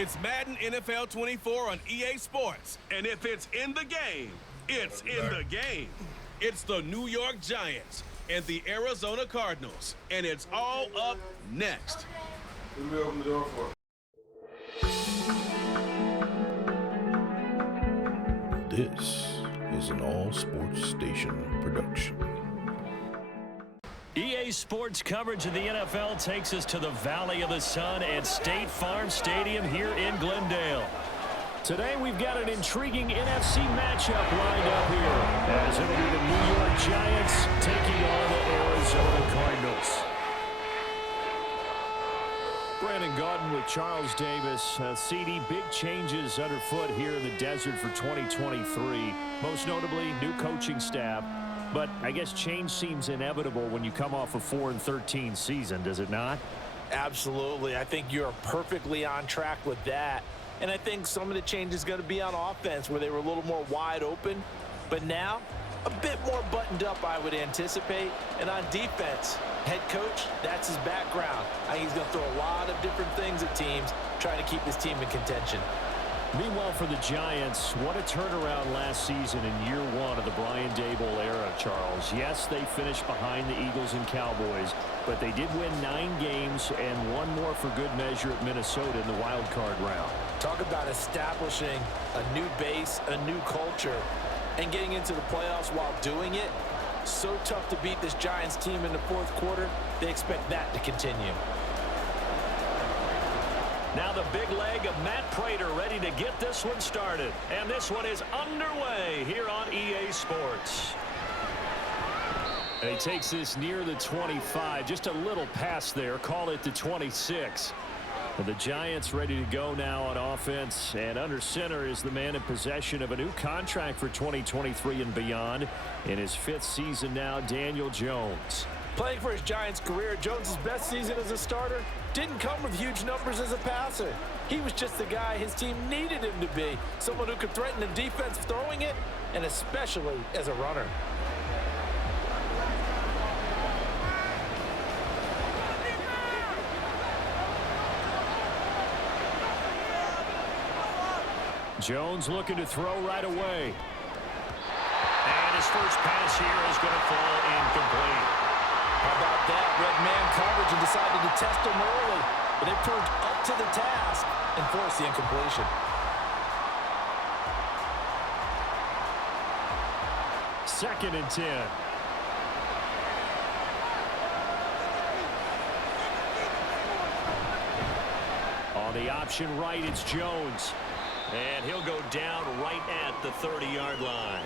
It's Madden NFL 24 on EA Sports. And if it's in the game, it's in the game. It's the New York Giants and the Arizona Cardinals. And it's all up next. Let me open the door for it. This is an all-sports station production. EA Sports coverage of the NFL takes us to the Valley of the Sun at State Farm Stadium here in Glendale. Today we've got an intriguing NFC matchup lined up here, as it'll be the New York Giants taking on the Arizona Cardinals. Brandon Gaudin with Charles Davis. CD, big changes underfoot here in the desert for 2023. Most notably, new coaching staff. But I guess change seems inevitable when you come off a 4-13 season, does it not? Absolutely. I think you're perfectly on track with that. And I think some of the change is going to be on offense, where they were a little more wide open. But now, a bit more buttoned up, I would anticipate. And on defense, head coach, that's his background. I think he's going to throw a lot of different things at teams, trying to keep his team in contention. Meanwhile, for the Giants, what a turnaround last season in year one of the Brian Daboll era, Charles. Yes, they finished behind the Eagles and Cowboys, but they did win 9 games and one more for good measure at Minnesota in the wild card round. Talk about establishing a new base, a new culture, and getting into the playoffs while doing it. So tough to beat this Giants team in the fourth quarter. They expect that to continue. Now the big leg of Matt Prater ready to get this one started. And this one is underway here on EA Sports. And he takes this near the 25. Just a little pass there. Call it the 26. And the Giants ready to go now on offense. And under center is the man in possession of a new contract for 2023 and beyond. In his 5th season now, Daniel Jones. Playing for his Giants career, Jones' best season as a starter didn't come with huge numbers as a passer. He was just the guy his team needed him to be, someone who could threaten the defense throwing it, and especially as a runner. Jones looking to throw right away. And his first pass here is going to fall incomplete. How about that? Red man coverage and decided to test him early. But they proved up to the task and forced the incompletion. Second and 10. On the option right, it's Jones. And he'll go down right at the 30-yard line.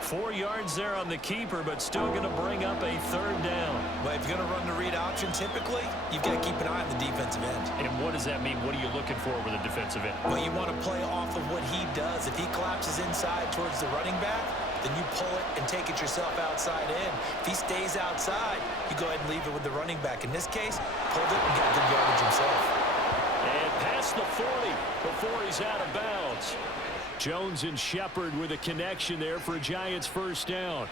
4 yards there on the keeper, but still going to bring up a 3rd down. Well, if you're going to run the read option, typically, you've got to keep an eye on the defensive end. And what does that mean? What are you looking for with a defensive end? Well, you want to play off of what he does. If he collapses inside towards the running back, then you pull it and take it yourself outside in. If he stays outside, you go ahead and leave it with the running back. In this case, pulled it and got good yardage himself. And past the 40 before he's out of bounds. Jones and Shepard with a connection there for a Giants first down.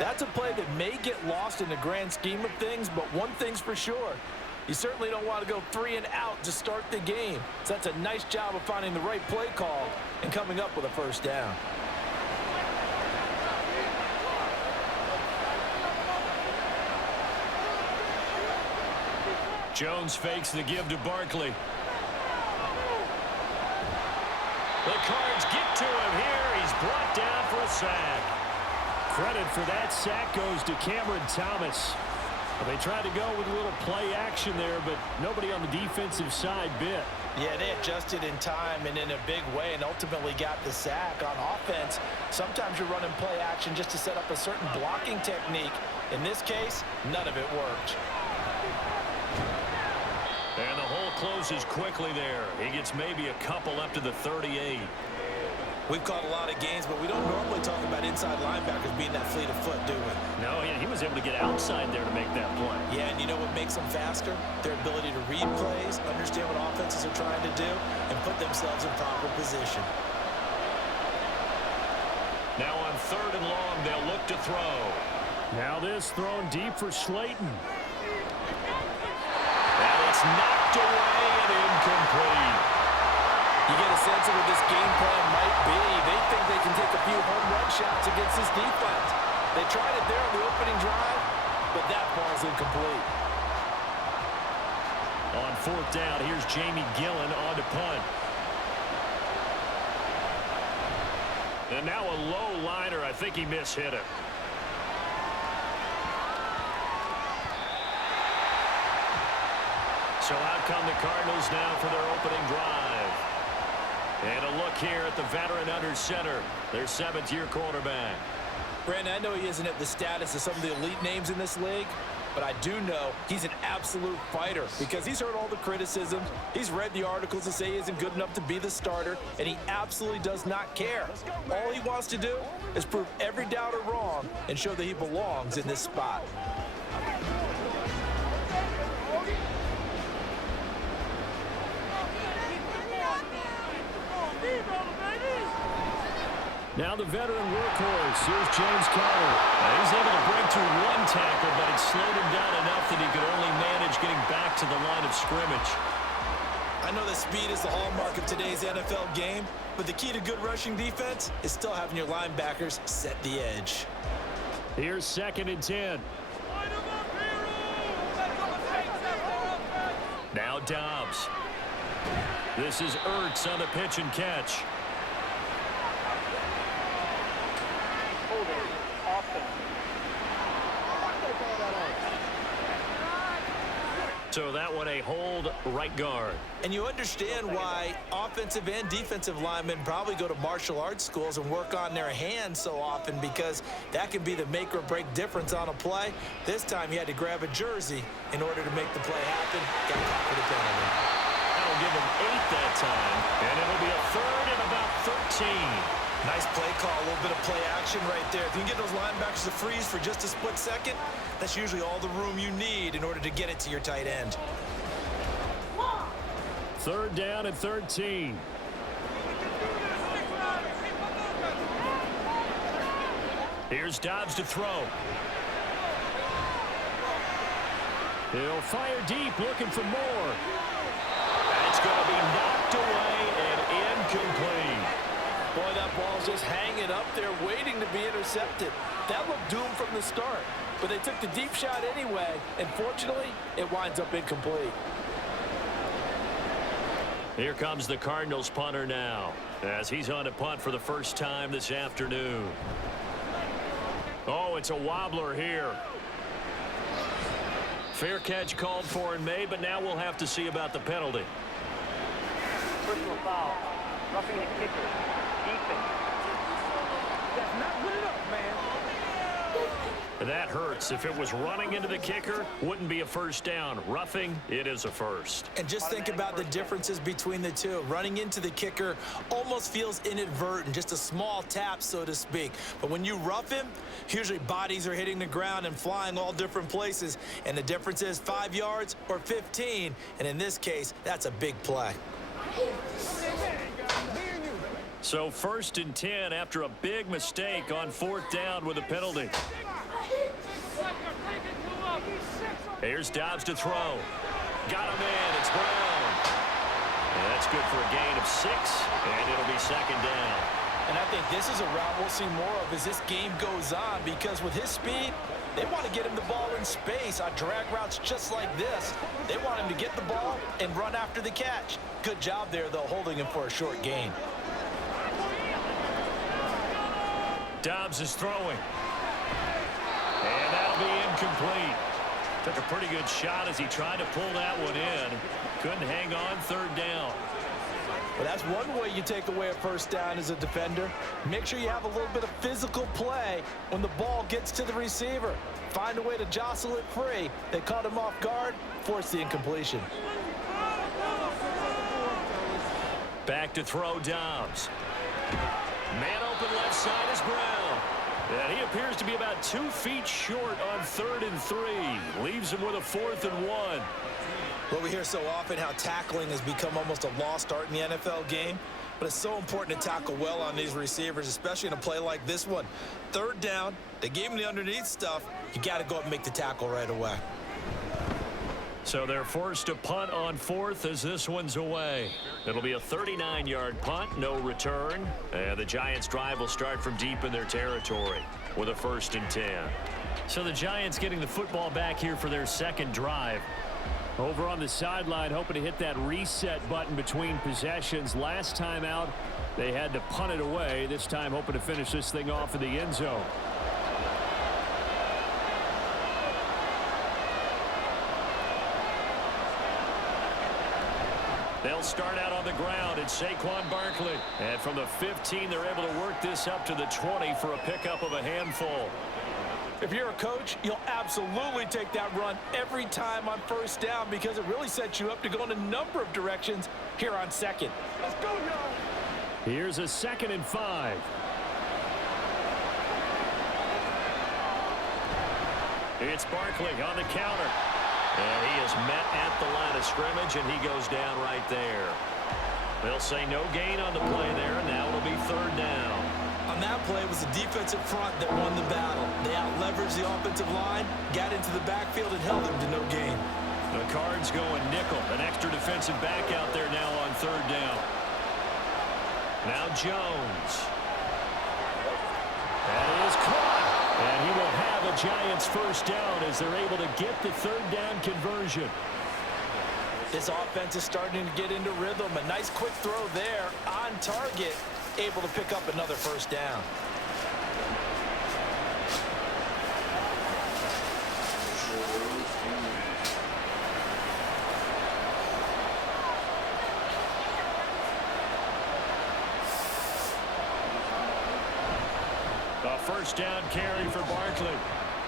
That's a play that may get lost in the grand scheme of things, but one thing's for sure. You certainly don't want to go 3 and out to start the game. So that's a nice job of finding the right play call and coming up with a first down. Jones fakes the give to Barkley. The Cards get to him here. He's brought down for a sack. Credit for that sack goes to Cameron Thomas. Well, they tried to go with a little play action there, but nobody on the defensive side bit. Yeah, they adjusted in time and in a big way and ultimately got the sack. On offense, sometimes you're running play action just to set up a certain blocking technique. In this case, none of it worked. And the hole closes quickly there. He gets maybe a couple up to the 38. We've caught a lot of games, but we don't normally talk about inside linebackers being that fleet of foot, do we? No, he was able to get outside there to make that play. Yeah, and you know what makes them faster? Their ability to read plays, understand what offenses are trying to do, and put themselves in proper position. Now on 3rd and long, they'll look to throw. Now this thrown deep for Slayton. And it's knocked away and incomplete. You get a sense of what this game plan might be. They think they can take a few home run shots against this defense. They tried it there on the opening drive, but that ball's incomplete. On fourth down, here's Jamie Gillen on to punt. And now a low liner. I think he mishit it. So out come the Cardinals now for their opening drive. And a look here at the veteran under center, their seventh-year quarterback. Brandon, I know he isn't at the status of some of the elite names in this league, but I do know he's an absolute fighter because he's heard all the criticism. He's read the articles that say he isn't good enough to be the starter, and he absolutely does not care. All he wants to do is prove every doubter wrong and show that he belongs in this spot. Now the veteran workhorse. Here's James Conner. He's able to break through one tackle, but it slowed him down enough that he could only manage getting back to the line of scrimmage. I know that speed is the hallmark of today's NFL game, but the key to good rushing defense is still having your linebackers set the edge. Here's 2nd and 10. Now Dobbs. This is Ertz on the pitch and catch. So that one a hold right guard. And you understand why offensive and defensive linemen probably go to martial arts schools and work on their hands so often, because that can be the make or break difference on a play. This time he had to grab a jersey in order to make the play happen. Got caught for the penalty. That'll give him 8 that time, and it'll be a 3rd and about 13. Nice play call, a little bit of play action right there. If you can get those linebackers to freeze for just a split second, that's usually all the room you need in order to get it to your tight end. 3rd down and 13. Here's Dobbs to throw. He'll fire deep, looking for more. That's going to be knocked away and incomplete. Boy, that ball's just hanging up there waiting to be intercepted. That looked doomed from the start, but they took the deep shot anyway, and fortunately, it winds up incomplete. Here comes the Cardinals punter now, as he's on to punt for the first time this afternoon. Oh, it's a wobbler here. Fair catch called for and made, but now we'll have to see about the penalty. Personal foul. Roughing the kicker. Defense. That's not good enough, man. That hurts. If it was running into the kicker, wouldn't be a first down. Roughing, it is a first. And just think about the differences between the two. Running into the kicker almost feels inadvertent, just a small tap, so to speak. But when you rough him, usually bodies are hitting the ground and flying all different places. And the difference is 5 yards or 15. And in this case, that's a big play. So 1st and 10 after a big mistake on 4th down with a penalty. Here's Dobbs to throw. Got him in. It's Brown. And that's good for a gain of 6, and it'll be 2nd down. And I think this is a route we'll see more of as this game goes on, because with his speed, they want to get him the ball in space on drag routes just like this. They want him to get the ball and run after the catch. Good job there, though, holding him for a short gain. Dobbs is throwing. And that'll be incomplete. Took a pretty good shot as he tried to pull that one in. Couldn't hang on 3rd down. Well, that's one way you take away a first down as a defender. Make sure you have a little bit of physical play when the ball gets to the receiver. Find a way to jostle it free. They caught him off guard, forced the incompletion. Back to throw Dobbs. Man open left side is Brown. And he appears to be about 2 feet short on 3rd and 3. Leaves him with a 4th and 1. Well, we hear so often how tackling has become almost a lost art in the NFL game. But it's so important to tackle well on these receivers, especially in a play like this one. 3rd down, they gave him the underneath stuff. You got to go up and make the tackle right away. So they're forced to punt on fourth as this one's away. It'll be a 39-yard punt, no return. And the Giants' drive will start from deep in their territory with a 1st and 10. So the Giants getting the football back here for their second drive. Over on the sideline, hoping to hit that reset button between possessions. Last time out, they had to punt it away. This time hoping to finish this thing off in the end zone. They'll start out on the ground. It's Saquon Barkley. And from the 15, they're able to work this up to the 20 for a pickup of a handful. If you're a coach, you'll absolutely take that run every time on 1st down because it really sets you up to go in a number of directions here on 2nd. Let's go, y'all. Here's a 2nd and 5. It's Barkley on the counter. And he is met at the line of scrimmage, and he goes down right there. They'll say no gain on the play there, and now it'll be 3rd down. On that play, it was the defensive front that won the battle. They out-leveraged the offensive line, got into the backfield, and held them to no gain. The Cards going nickel. An extra defensive back out there now on 3rd down. Now Jones. That is caught. And he will have a Giants 1st down as they're able to get the 3rd down conversion. This offense is starting to get into rhythm. A nice quick throw there on target, able to pick up another 1st down. A 1st down carry for Barkley.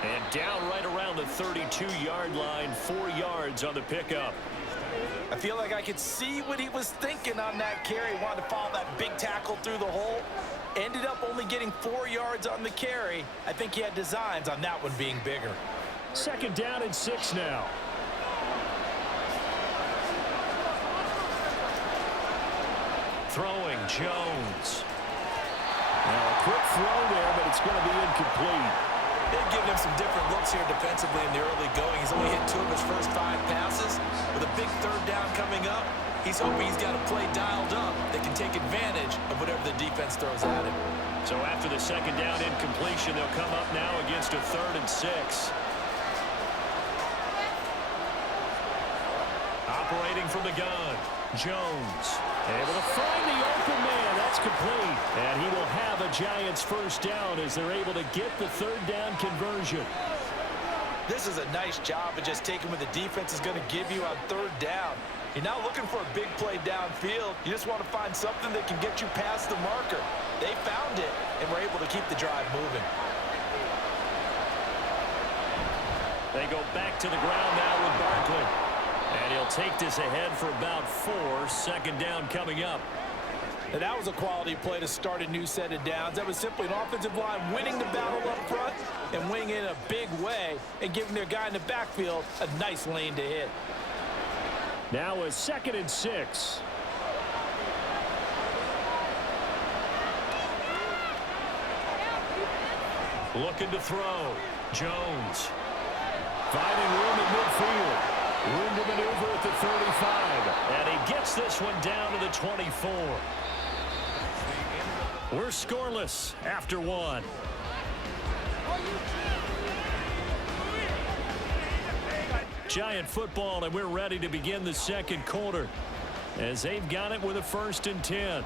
And down right around the 32-yard line, 4 yards on the pickup. I feel like I could see what he was thinking on that carry. Wanted to follow that big tackle through the hole. Ended up only getting 4 yards on the carry. I think he had designs on that one being bigger. 2nd down and 6 now. Throwing Jones. Now a quick throw there, but it's going to be incomplete. They've given him some different looks here defensively in the early going. He's only hit 2 of his first 5 passes. With a big 3rd down coming up, he's hoping he's got a play dialed up that can take advantage of whatever the defense throws at him. So after the 2nd down incompletion, they'll come up now against a 3rd and 6. Operating from the gun, Jones able to find the open man. That's complete. And he will have a Giants 1st down as they're able to get the 3rd down conversion. This is a nice job of just taking what the defense is going to give you on 3rd down. You're not looking for a big play downfield. You just want to find something that can get you past the marker. They found it and were able to keep the drive moving. They go back to the ground now with Barkley. And he'll take this ahead for about 4. 2nd down coming up. And that was a quality play to start a new set of downs. That was simply an offensive line winning the battle up front and winning it in a big way and giving their guy in the backfield a nice lane to hit. Now a 2nd and 6. Looking to throw. Jones. Finding room in midfield. Room to maneuver at the 35. And he gets this one down to the 24. We're scoreless after 1. Giant football, and we're ready to begin the 2nd quarter as they've got it with a 1st and 10.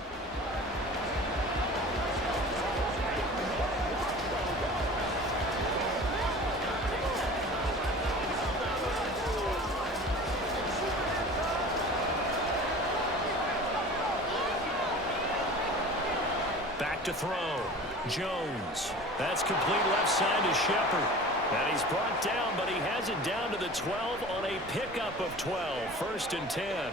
Back to throw. Jones. That's complete left side to Shepard. And he's brought down, but he has it down to the 12 on a pickup of 12. 1st and 10.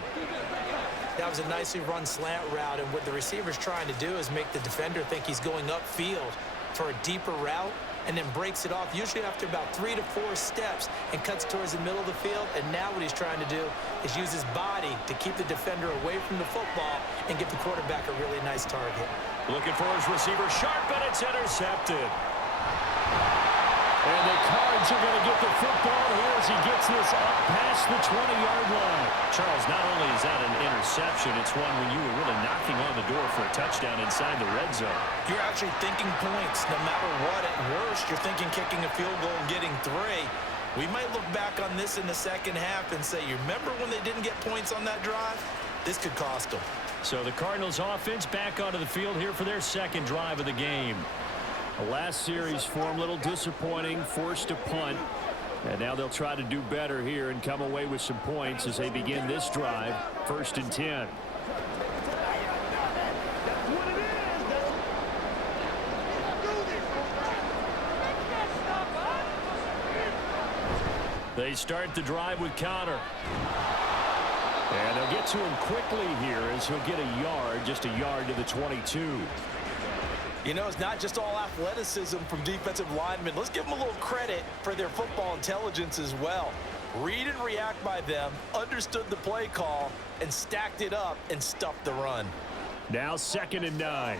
That was a nicely run slant route, and what the receiver's trying to do is make the defender think he's going upfield for a deeper route and then breaks it off, usually after about 3 to 4 steps, and cuts towards the middle of the field. And now what he's trying to do is use his body to keep the defender away from the football and give the quarterback a really nice target. Looking for his receiver, sharp, and it's intercepted. And the Cards are going to get the football here as he gets this up past the 20-yard line. Charles, not only is that an interception, it's one when you were really knocking on the door for a touchdown inside the red zone. You're actually thinking points. No matter what, at worst, you're thinking kicking a field goal and getting 3. We might look back on this in the second half and say, you remember when they didn't get points on that drive? This could cost them. So the Cardinals offense back onto the field here for their second drive of the game. The last series form a little disappointing, forced a punt. And now they'll try to do better here and come away with some points as they begin this drive, 1st and 10. They start the drive with Connor. And they'll get to him quickly here as he'll get a yard, just a yard to the 22. You know, it's not just all athleticism from defensive linemen. Let's give them a little credit for their football intelligence as well. Read and react by them, understood the play call, and stacked it up and stuffed the run. Now 2nd and 9.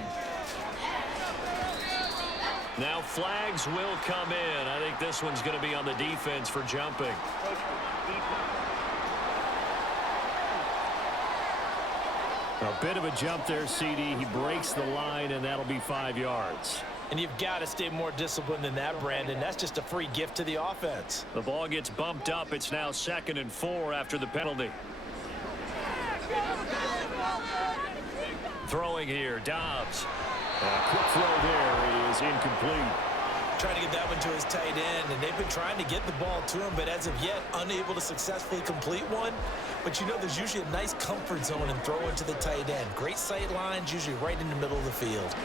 Now flags will come in. I think this one's going to be on the defense for jumping. A bit of a jump there, CD. He breaks the line, and that'll be 5 yards. And you've got to stay more disciplined than that, Brandon. That's just a free gift to the offense. The ball gets bumped up. It's now 2nd and 4 after the penalty. Throwing here, Dobbs. A quick throw there is incomplete. Trying to get that one to his tight end, and they've been trying to get the ball to him, but as of yet, unable to successfully complete one. But you know, there's usually a nice comfort zone in throwing to the tight end. Great sight lines, usually right in the middle of the field.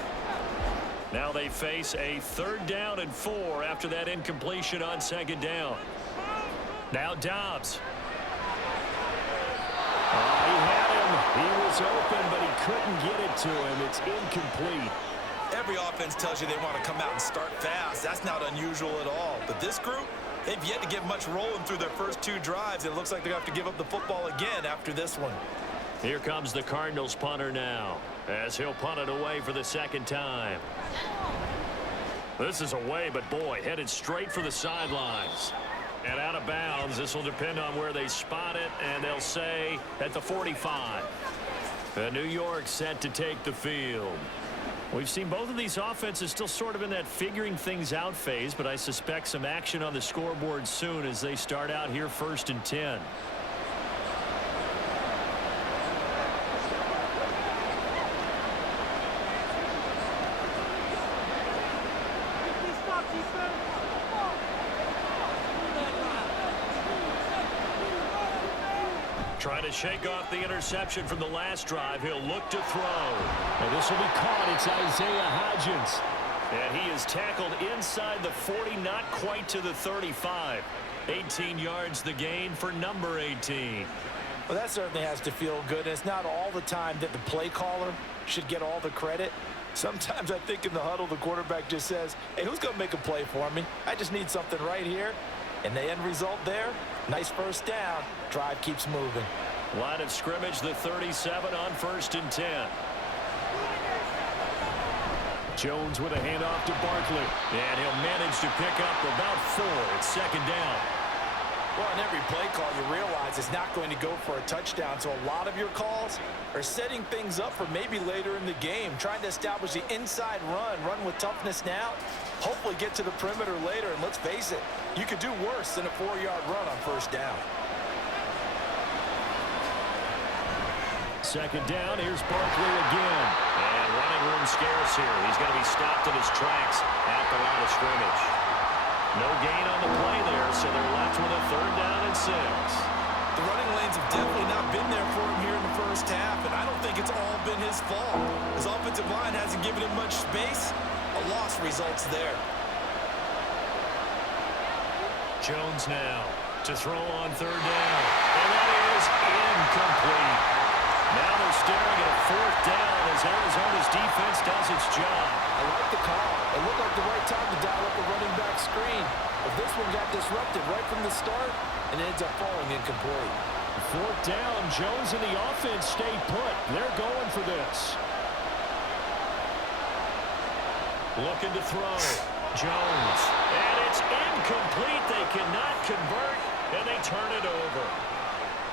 Now they face a 3rd down and 4 after that incompletion on 2nd down. Now Dobbs. He had him. He was open, but he couldn't get it to him. It's incomplete. Every offense tells you they want to come out and start fast. That's not unusual at all. But this group, they've yet to get much rolling through their first 2 drives. It looks like they're going to have to give up the football again after this one. Here comes the Cardinals punter now, as he'll punt it away for the 2nd time. This is away, but boy, headed straight for the sidelines. And out of bounds. This will depend on where they spot it, and they'll say at the 45. And New York set to take the field. We've seen both of these offenses still sort of in that figuring things out phase, but I suspect some action on the scoreboard soon as they start out here 1st and 10. Trying to shake off the interception from the last drive. He'll look to throw. And this will be caught. It's Isaiah Hodgins. And he is tackled inside the 40, not quite to the 35. 18 yards the gain for number 18. Well, that certainly has to feel good. It's not all the time that the play caller should get all the credit. Sometimes I think in the huddle, the quarterback just says, hey, who's going to make a play for me? I just need something right here. And the end result there, nice 1st down. Drive keeps moving. Line of scrimmage, the 37 on 1st and 10. Jones with a handoff to Barkley. And he'll manage to pick up about 4. It's 2nd down. Well, in every play call, you realize it's not going to go for a touchdown. So a lot of your calls are setting things up for maybe later in the game, trying to establish the inside run with toughness now, hopefully get to the perimeter later. And let's face it, you could do worse than a 4-yard run on 1st down. 2nd down, here's Barkley again. And running room scarce here. He's going to be stopped in his tracks at the line of scrimmage. No gain on the play there, so they're left with a 3rd down and 6. The running lanes have definitely not been there for him here in the first half, and I don't think it's all been his fault. His offensive line hasn't given him much space. A loss results there. Jones now to throw on 3rd down. And that is incomplete. Now they're staring at a 4th down as Arizona's defense does its job. I like the call. It looked like the right time to dial up a running back screen. But this one got disrupted right from the start and it ends up falling incomplete. 4th down, Jones and the offense stay put. They're going for this. Looking to throw. Jones. And it's incomplete. They cannot convert, and they turn it over.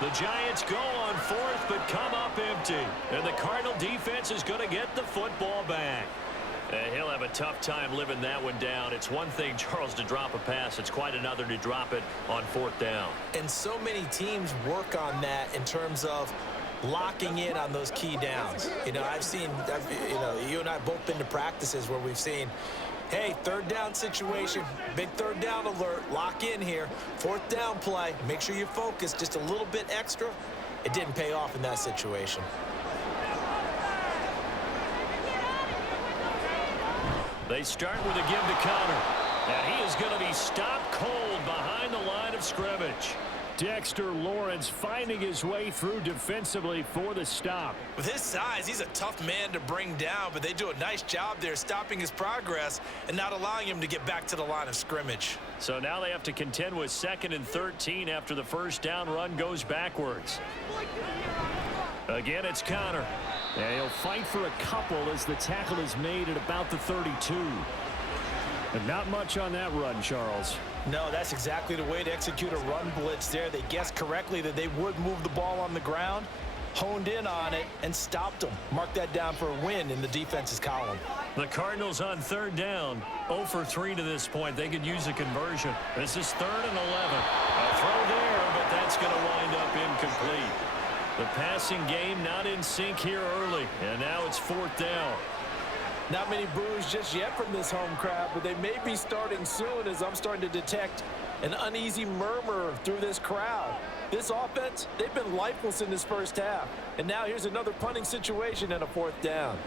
The Giants go on fourth, but come up empty. And the Cardinal defense is going to get the football back. He'll have a tough time living that one down. It's one thing, Charles, to drop a pass. It's quite another to drop it on fourth down. And so many teams work on that in terms of locking in on those key downs. You know, you and I both been to practices where we've seen, hey, third down situation, big third down alert, lock in here, fourth down play, make sure you focus just a little bit extra. It didn't pay off in that situation. They start with a give to Connor. And he is going to be stopped cold behind the line of scrimmage. Dexter Lawrence finding his way through defensively for the stop. With his size, he's a tough man to bring down, but they do a nice job there stopping his progress and not allowing him to get back to the line of scrimmage. So now they have to contend with 2nd and 13 after the first down run goes backwards. Again, it's Connor. And he'll fight for a couple as the tackle is made at about the 32. And not much on that run, Charles. No, that's exactly the way to execute a run blitz there. They guessed correctly that they would move the ball on the ground, honed in on it, and stopped them. Mark that down for a win in the defense's column. The Cardinals on third down, 0 for 3 to this point. They could use a conversion. This is 3rd and 11. A throw there, but that's going to wind up incomplete. The passing game not in sync here early, and now it's 4th down. Not many boos just yet from this home crowd, but they may be starting soon as I'm starting to detect an uneasy murmur through this crowd. This offense, they've been lifeless in this first half. And now here's another punting situation and a 4th down.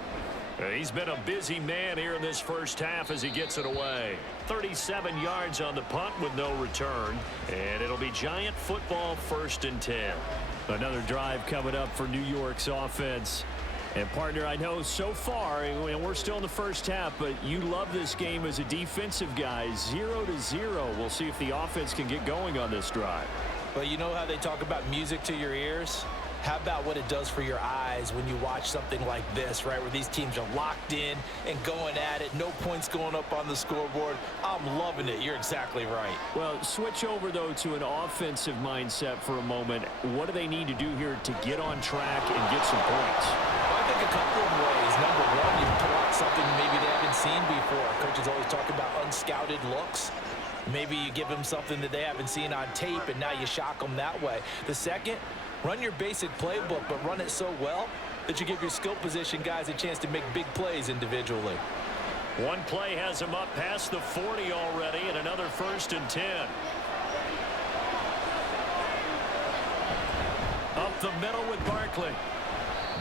He's been a busy man here in this first half as he gets it away. 37 yards on the punt with no return. And it'll be Giant football 1st and 10. Another drive coming up for New York's offense. And, partner, I know so far, and we're still in the first half, but you love this game as a defensive guy. 0-0. We'll see if the offense can get going on this drive. Well, you know how they talk about music to your ears? How about what it does for your eyes when you watch something like this, right, where these teams are locked in and going at it, no points going up on the scoreboard? I'm loving it. You're exactly right. Well, switch over, though, to an offensive mindset for a moment. What do they need to do here to get on track and get some points? Well, I think a couple of ways. Number one, you pull out something maybe they haven't seen before. Coaches always talk about unscouted looks. Maybe you give them something that they haven't seen on tape, and now you shock them that way. The second, run your basic playbook, but run it so well that you give your skill position guys a chance to make big plays individually. One play has him up past the 40 already, and another 1st and 10. Up the middle with Barkley.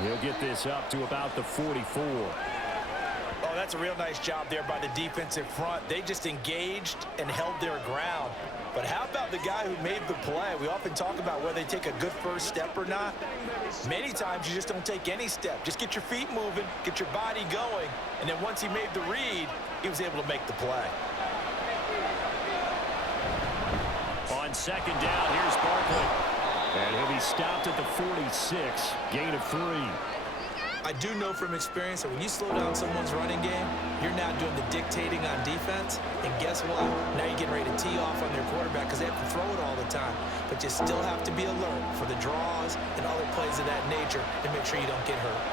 He'll get this up to about the 44. Oh, that's a real nice job there by the defensive front. They just engaged and held their ground. But how about the guy who made the play? We often talk about whether they take a good first step or not. Many times you just don't take any step. Just get your feet moving, get your body going, and then once he made the read, he was able to make the play. On 2nd down, here's Barkley. And he'll be stopped at the 46, gain of 3. I do know from experience that when you slow down someone's running game, you're now doing the dictating on defense. And guess what? Now you're getting ready to tee off on their quarterback because they have to throw it all the time. But you still have to be alert for the draws and other plays of that nature and make sure you don't get hurt.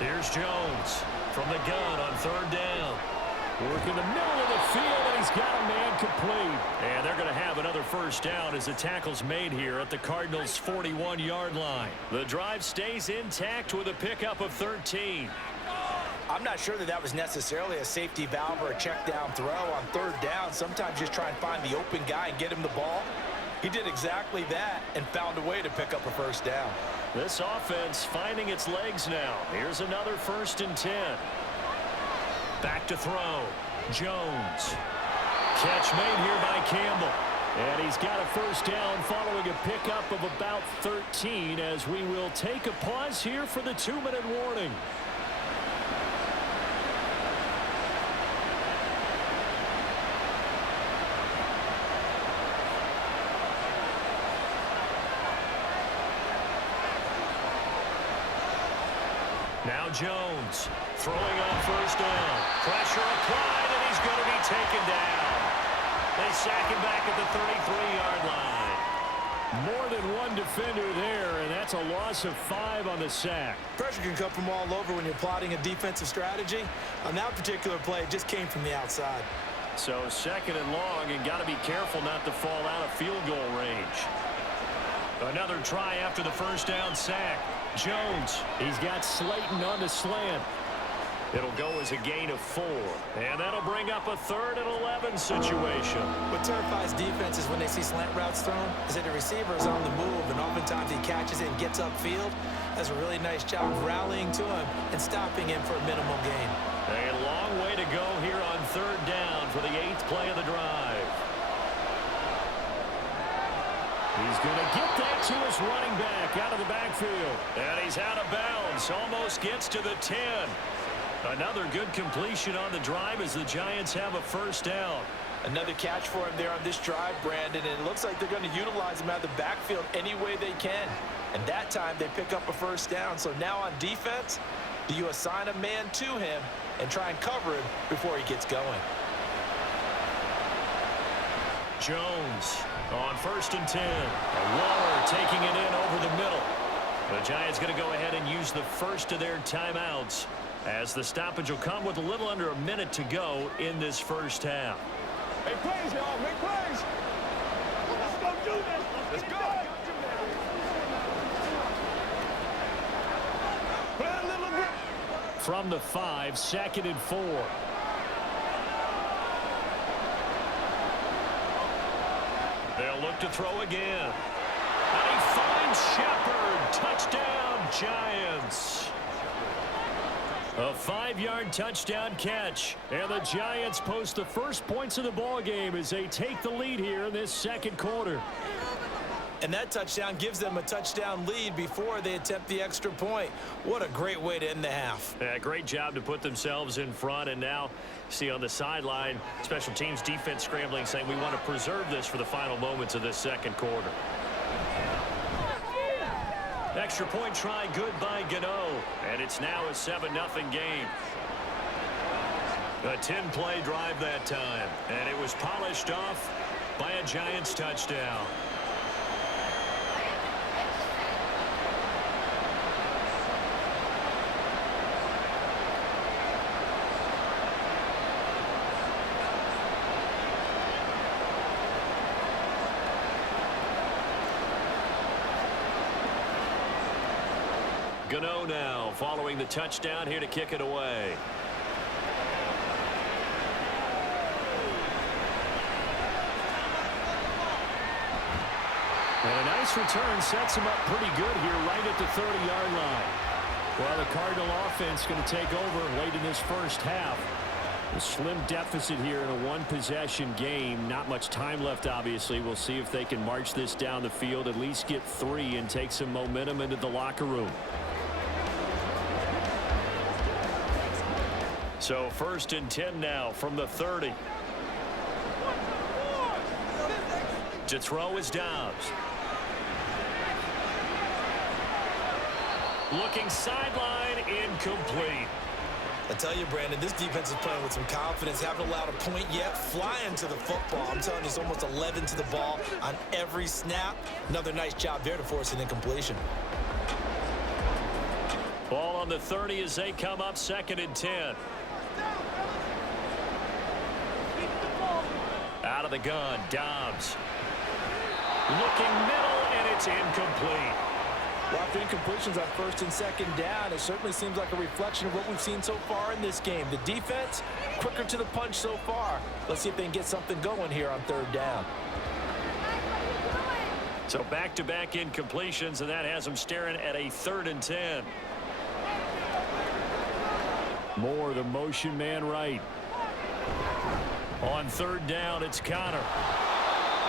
Here's Jones from the gun on 3rd down. Working the middle of the field, and he's got a man complete. And they're going to have another 1st down as the tackle's made here at the Cardinals' 41-yard line. The drive stays intact with a pickup of 13. I'm not sure that was necessarily a safety valve or a check down throw on 3rd down. Sometimes just try and find the open guy and get him the ball. He did exactly that and found a way to pick up a 1st down. This offense finding its legs now. Here's another 1st and 10. Back to throw. Jones. Catch made here by Campbell. And he's got a 1st down following a pickup of about 13 as we will take a pause here for the 2-minute warning. Now Jones throwing on first down. Pressure applied, and he's going to be taken down. They sack him back at the 33-yard line. More than one defender there, and that's a loss of 5 on the sack. Pressure can come from all over when you're plotting a defensive strategy. On that particular play, it just came from the outside. So 2nd and long, and got to be careful not to fall out of field goal range. Another try after the first down sack. Jones, he's got Slayton on the slant. It'll go as a gain of 4. And that'll bring up a 3rd and 11 situation. What terrifies defenses when they see slant routes thrown is that the receiver is on the move, and oftentimes he catches it and gets upfield. Does a really nice job of rallying to him and stopping him for a minimal gain. A long way to go here on 3rd down for the 8th play of the drive. He's going to get that to his running back out of the backfield. And he's out of bounds. Almost gets to the 10. Another good completion on the drive as the Giants have a first down. Another catch for him there on this drive, Brandon, and it looks like they're going to utilize him out of the backfield any way they can. And that time they pick up a first down. So now on defense, do you assign a man to him and try and cover him before he gets going? Jones on 1st and 10. Waller taking it in over the middle. The Giants going to go ahead and use the first of their timeouts, as the stoppage will come with a little under a minute to go in this first half. Make plays, y'all. Make plays. Let's go do this. Let's go. Play a little bit. From the 5, 2nd and 4. They'll look to throw again. And he finds Shepard. Touchdown, Giants. A 5-yard touchdown catch. And the Giants post the first points of the ball game as they take the lead here in this 2nd quarter. And that touchdown gives them a touchdown lead before they attempt the extra point. What a great way to end the half. Yeah, great job to put themselves in front. And now, see on the sideline, special teams defense scrambling, saying we want to preserve this for the final moments of this 2nd quarter. Extra point try good by Gano. And it's now a 7-0 game. A 10-play drive that time. And it was polished off by a Giants touchdown. Gano now following the touchdown here to kick it away. And a nice return sets him up pretty good here right at the 30-yard line. Well, the Cardinal offense going to take over late in this first half. A slim deficit here in a one-possession game. Not much time left, obviously. We'll see if they can march this down the field, at least get 3 and take some momentum into the locker room. So 1st and 10 now from the 30. To throw is Dobbs. Looking sideline, incomplete. I tell you, Brandon, this defense is playing with some confidence. Haven't allowed a point yet. Flying to the football. I'm telling you, it's almost 11 to the ball on every snap. Another nice job there to force an incompletion. Ball on the 30 as they come up 2nd and 10. Out of the gun, Dobbs. Looking middle, and it's incomplete. Well, after incompletions on 1st and 2nd down, it certainly seems like a reflection of what we've seen so far in this game. The defense, quicker to the punch so far. Let's see if they can get something going here on 3rd down. So back-to-back incompletions, and that has them staring at a 3rd and 10. Moore, the motion man right. On 3rd down, it's Connor.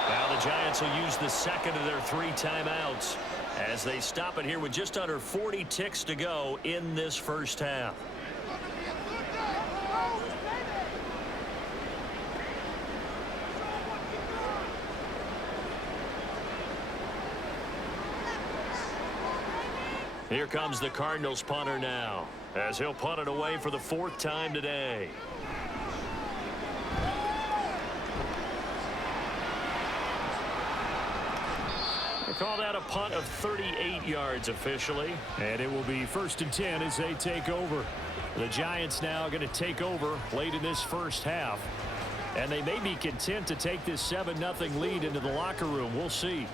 Now the Giants will use the 2nd of their 3 timeouts as they stop it here with just under 40 ticks to go in this first half. Here comes the Cardinals punter now. as he'll punt it away for the 4th time today. They call that a punt of 38 yards officially. And it will be 1st and 10 as they take over. The Giants now going to take over late in this first half. And they may be content to take this 7-0 lead into the locker room. We'll see.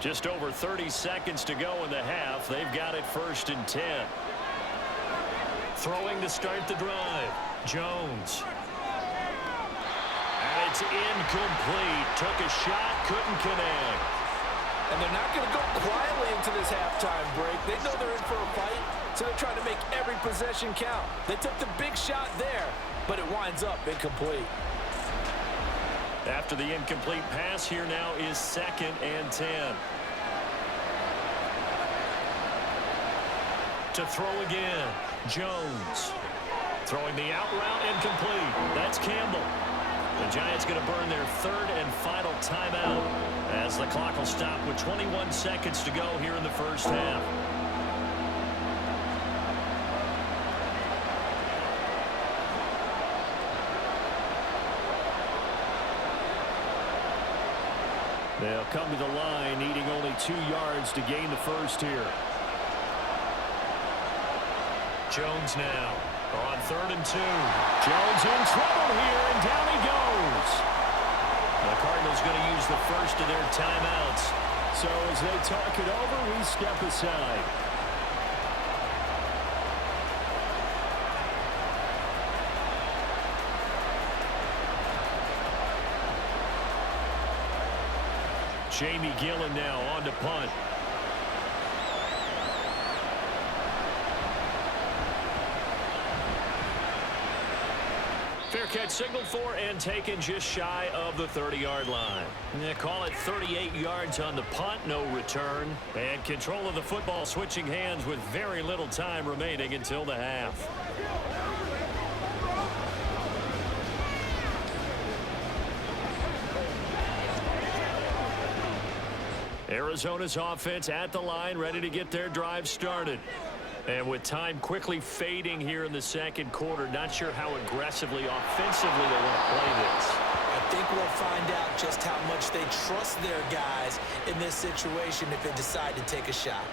Just over 30 seconds to go in the half. They've got it 1st and 10. Throwing to start the drive. Jones. And it's incomplete. Took a shot, couldn't connect. And they're not going to go quietly into this halftime break. They know they're in for a fight, so they're trying to make every possession count. They took the big shot there, but it winds up incomplete. After the incomplete pass, here now is 2nd and 10. To throw again, Jones. Throwing the out route, incomplete. That's Campbell. The Giants going to burn their 3rd and final timeout as the clock will stop with 21 seconds to go here in the first half. They'll come to the line needing only 2 yards to gain the first here. Jones now on 3rd and 2. Jones in trouble here, and down he goes. The Cardinals going to use the first of their timeouts. So as they talk it over, we step aside. Jamie Gillen now on to punt. Fair catch signaled for and taken just shy of the 30-yard line. They call it 38 yards on the punt, no return. And control of the football switching hands with very little time remaining until the half. Arizona's offense at the line, ready to get their drive started. And with time quickly fading here in the second quarter, not sure how aggressively, offensively they want to play this. I think we'll find out just how much they trust their guys in this situation if they decide to take a shot.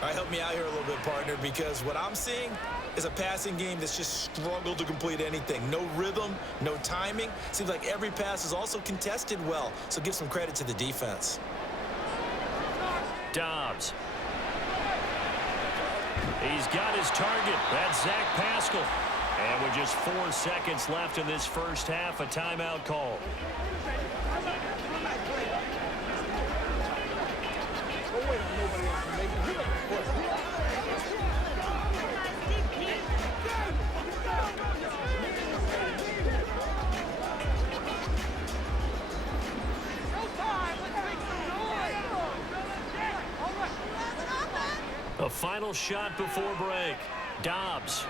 All right, help me out here a little bit, partner, because what I'm seeing is a passing game that's just struggled to complete anything. No rhythm, no timing. Seems like every pass is also contested well, so give some credit to the defense. Dobbs. He's got his target. That's Zach Pascal. And with just 4 seconds left in this first half, a timeout call. A final shot before break. Dobbs.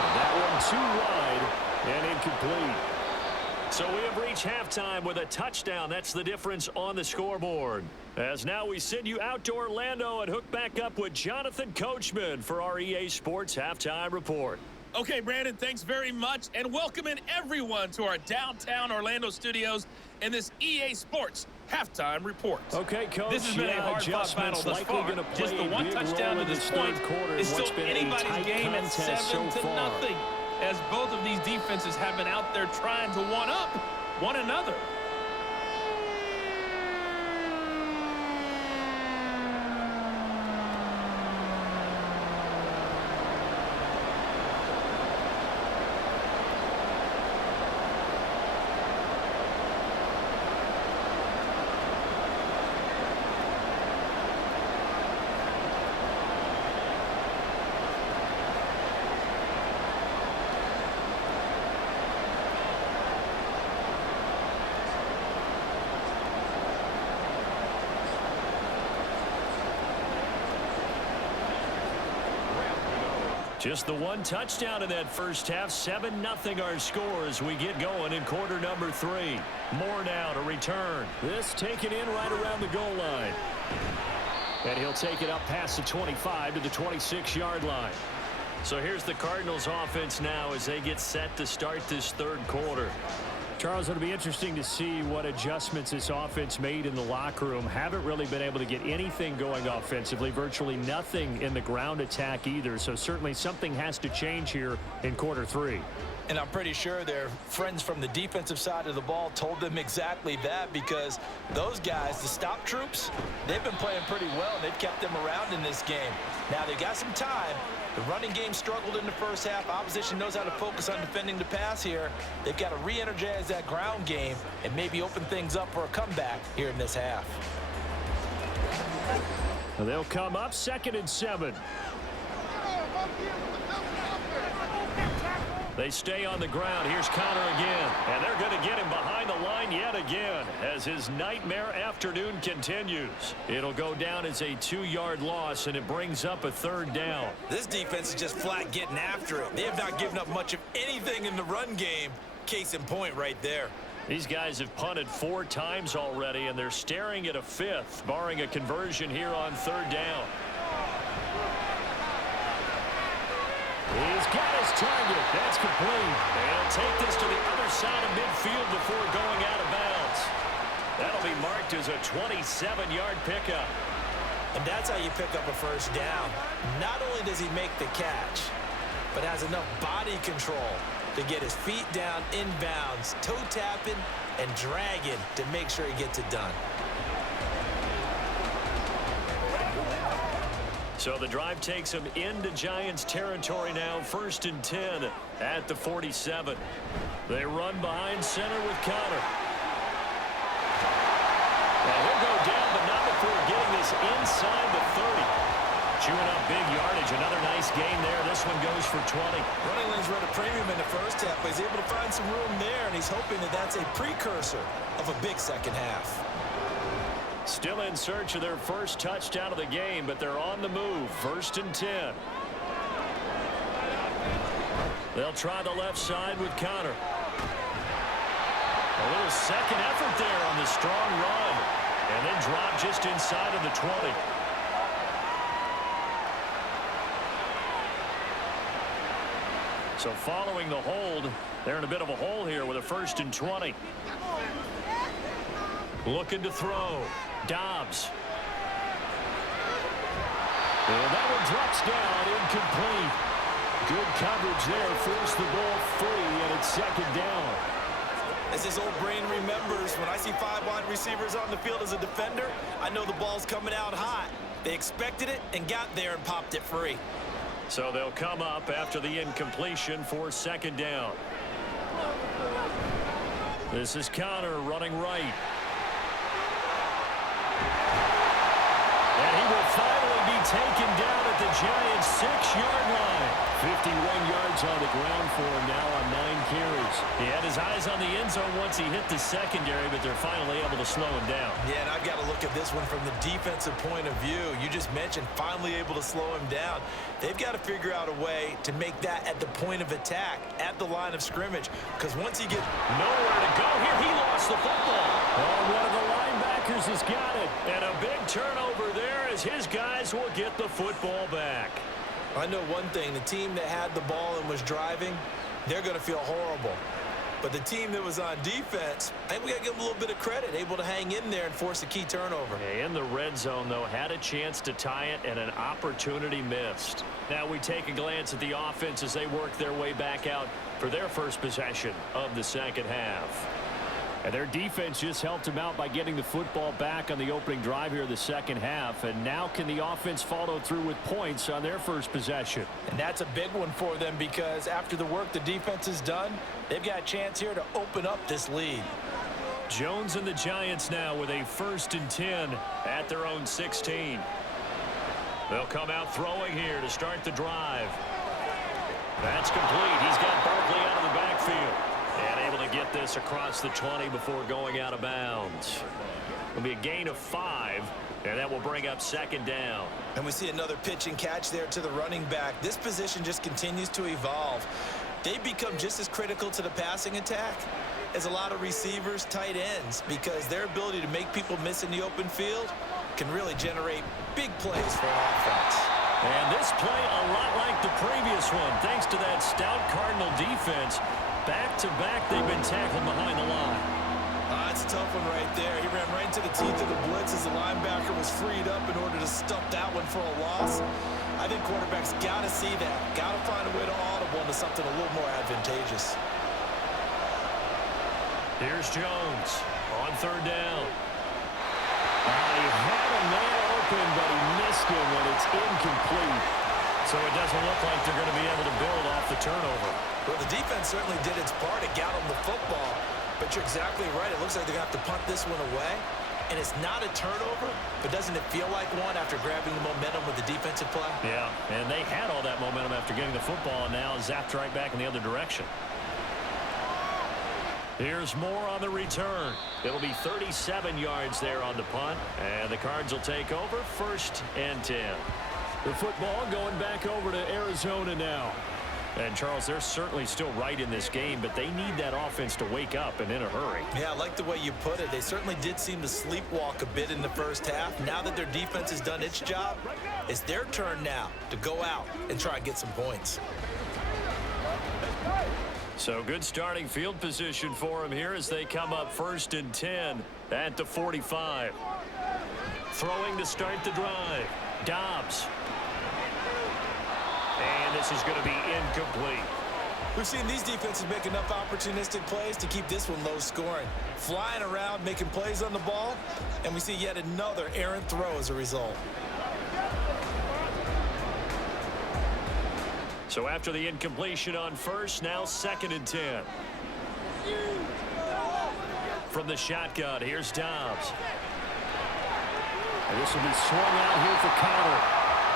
And that one too wide and incomplete. So we have reached halftime with a touchdown. That's the difference on the scoreboard. As now we send you out to Orlando and hook back up with Jonathan Coachman for our EA Sports Halftime Report. Okay, Brandon, thanks very much, and welcome in everyone to our downtown Orlando studios in this EA Sports Halftime Report. Okay, Coach. This has been a hard-fought battle thus far. Just the one touchdown to this point is still anybody's game at 7-0, as both of these defenses have been out there trying to one-up one another. Just the one touchdown in that first half. 7-0 our score as we get going in quarter number 3. Moore now to return. This taken in right around the goal line. And he'll take it up past the 25 to the 26-yard line. So here's the Cardinals offense now as they get set to start this third quarter. Charles, it'll be interesting to see what adjustments this offense made in the locker room. Haven't really been able to get anything going offensively, virtually nothing in the ground attack either. So certainly something has to change here in quarter 3. And I'm pretty sure their friends from the defensive side of the ball told them exactly that, because those guys, the stop troops, they've been playing pretty well. They've kept them around in this game. Now they've got some time. The running game struggled in the first half. Opposition knows how to focus on defending the pass here. They've got to re-energize that ground game and maybe open things up for a comeback here in this half. They'll come up 2nd and 7. They stay on the ground. Here's Connor again. And they're going to get him behind the line yet again as his nightmare afternoon continues. It'll go down as a 2-yard loss, and it brings up a 3rd down. This defense is just flat getting after it. They have not given up much of anything in the run game. Case in point right there. These guys have punted 4 times already, and they're staring at a 5th, barring a conversion here on 3rd down. He's got his target. That's complete. And he'll take this to the other side of midfield before going out of bounds. That'll be marked as a 27-yard pickup. And that's how you pick up a 1st down. Not only does he make the catch, but has enough body control to get his feet down inbounds, toe tapping and dragging to make sure he gets it done. So the drive takes him into Giants territory now. 1st and 10 at the 47. They run behind center with Connor. And he'll go down, but not before getting this inside the 30. Chewing up big yardage. Another nice gain there. This one goes for 20. Running lanes were at a premium in the first half, but he's able to find some room there, and he's hoping that that's a precursor of a big second half. Still in search of their first touchdown of the game, but they're on the move. 1st and 10. They'll try the left side with Connor. A little second effort there on the strong run. And then drop just inside of the 20. So following the hold, they're in a bit of a hole here with a 1st and 20. Looking to throw. Dobbs. And that one drops down, incomplete. Good coverage there, forced the ball free, and it's 2nd down. As his old brain remembers, when I see 5 wide receivers on the field as a defender, I know the ball's coming out hot. They expected it and got there and popped it free. So they'll come up after the incompletion for 2nd down. This is Connor running right. And he will finally be taken down at the Giants' 6-yard line. 51 yards on the ground for him now on 9 carries. He had his eyes on the end zone once he hit the secondary, but they're finally able to slow him down. Yeah, and I've got to look at this one from the defensive point of view. You just mentioned finally able to slow him down. They've got to figure out a way to make that at the point of attack, at the line of scrimmage, because once he gets nowhere to go here, he lost the football. Oh, one of the linebackers has got it, and a big turnover there as his guys will get the football back. I know one thing, the team that had the ball and was driving, they're going to feel horrible. But the team that was on defense, I think we got to give them a little bit of credit, able to hang in there and force a key turnover. In the red zone, though, had a chance to tie it and an opportunity missed. Now we take a glance at the offense as they work their way back out for their first possession of the second half. And their defense just helped them out by getting the football back on the opening drive here in the second half. And now can the offense follow through with points on their first possession? And that's a big one for them because after the work the defense has done, they've got a chance here to open up this lead. Jones and the Giants now with a 1st and 10 at their own 16. They'll come out throwing here to start the drive. That's complete. He's got Barkley out of the backfield. And able to get this across the 20 before going out of bounds. It'll be a gain of 5, and that will bring up second down. And we see another pitch and catch there to the running back. This position just continues to evolve. They become just as critical to the passing attack as a lot of receivers, tight ends, because their ability to make people miss in the open field can really generate big plays for an offense. And this play a lot like the previous one, thanks to that stout Cardinal defense. Back-to-back, they've been tackled behind the line. That's a tough one right there. He ran right into the teeth of the blitz as the linebacker was freed up in order to stump that one for a loss. I think quarterbacks got to see that. Got to find a way to audible into something a little more advantageous. Here's Jones on third down. He had a man open, but he missed him when it's incomplete. So it doesn't look like they're going to be able to build off the turnover. Well, the defense certainly did its part. It got them the football. But you're exactly right. It looks like they're going to have to punt this one away. And it's not a turnover, but doesn't it feel like one after grabbing the momentum with the defensive play? Yeah, and they had all that momentum after getting the football, and now zapped right back in the other direction. Here's Moore on the return. It'll be 37 yards there on the punt, and the Cards will take over 1st and 10. The football going back over to Arizona now. And, Charles, they're certainly still right in this game, but they need that offense to wake up and in a hurry. Yeah, I like the way you put it. They certainly did seem to sleepwalk a bit in the first half. Now that their defense has done its job, it's their turn now to go out and try and get some points. So good starting field position for them here as they come up 1st and 10 at the 45. Throwing to start the drive. Dobbs. And this is going to be incomplete. We've seen these defenses make enough opportunistic plays to keep this one low scoring. Flying around, making plays on the ball, and we see yet another errant throw as a result. So after the incompletion on 1st, now 2nd and 10. From the shotgun, here's Dobbs. And this will be swung out here for Connor.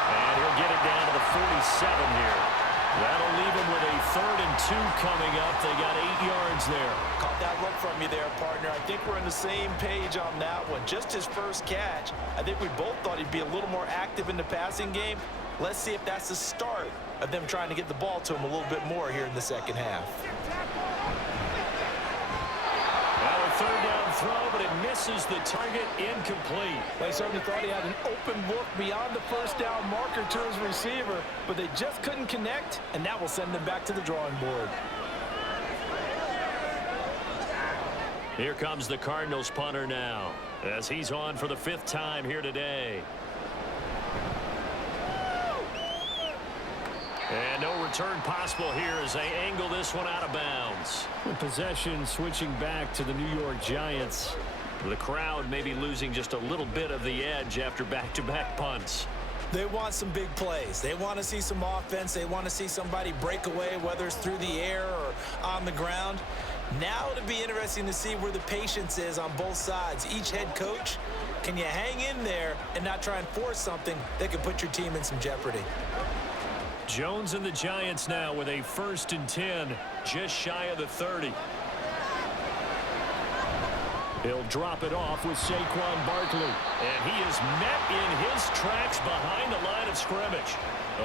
And he'll get it down to the 47 here. That'll leave him with a 3rd and 2 coming up. They got 8 yards there. Caught that look from you there, partner. I think we're on the same page on that one. Just his first catch. I think we both thought he'd be a little more active in the passing game. Let's see if that's the start of them trying to get the ball to him a little bit more here in the second half. Now a 3rd down throw, but it misses the target, incomplete. They certainly thought he had an open look beyond the 1st down marker to his receiver, but they just couldn't connect, and that will send them back to the drawing board. Here comes the Cardinals punter now, as he's on for the 5th time here today. And no return possible here as they angle this one out of bounds. Possession switching back to the New York Giants. The crowd may be losing just a little bit of the edge after back-to-back punts. They want some big plays. They want to see some offense. They want to see somebody break away, whether it's through the air or on the ground. Now it'll be interesting to see where the patience is on both sides. Each head coach, can you hang in there and not try and force something that could put your team in some jeopardy? Jones and the Giants now with a 1st and 10, just shy of the 30. He'll drop it off with Saquon Barkley. And he is met in his tracks behind the line of scrimmage.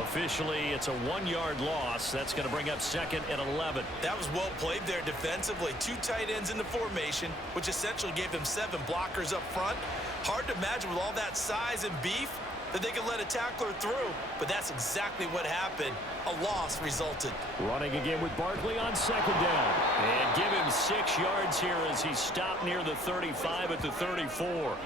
Officially, it's a 1-yard loss. That's going to bring up 2nd and 11. That was well played there defensively. 2 tight ends in the formation, which essentially gave them 7 blockers up front. Hard to imagine with all that size and beef that they could let a tackler through, but that's exactly what happened. A loss resulted. Running again with Barkley on 2nd down. And give him 6 yards here as he stopped near the 35 at the 34.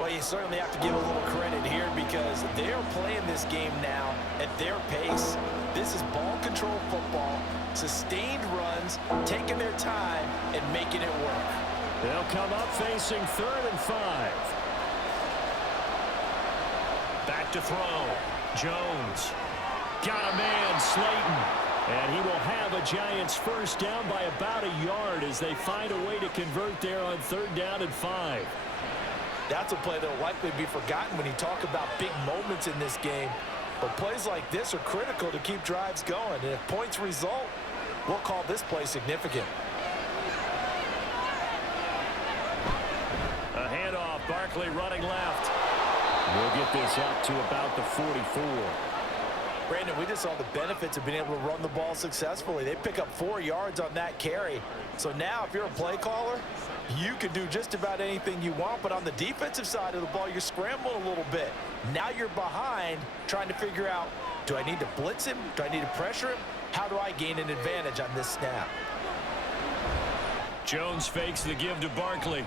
Well, you certainly have to give a little credit here because they're playing this game now at their pace. This is ball control football, sustained runs, taking their time and making it work. They'll come up facing 3rd and 5. Back to throw. Jones. Got a man, Slayton. And he will have a Giants 1st down by about a yard as they find a way to convert there on 3rd down and 5. That's a play that will likely be forgotten when you talk about big moments in this game. But plays like this are critical to keep drives going. And if points result, we'll call this play significant. Barkley running left. We'll get this up to about the 44. Brandon, we just saw the benefits of being able to run the ball successfully. They pick up 4 yards on that carry. So now if you're a play caller, you can do just about anything you want. But on the defensive side of the ball, you're scrambling a little bit. Now you're behind trying to figure out, do I need to blitz him? Do I need to pressure him? How do I gain an advantage on this snap? Jones fakes the give to Barkley.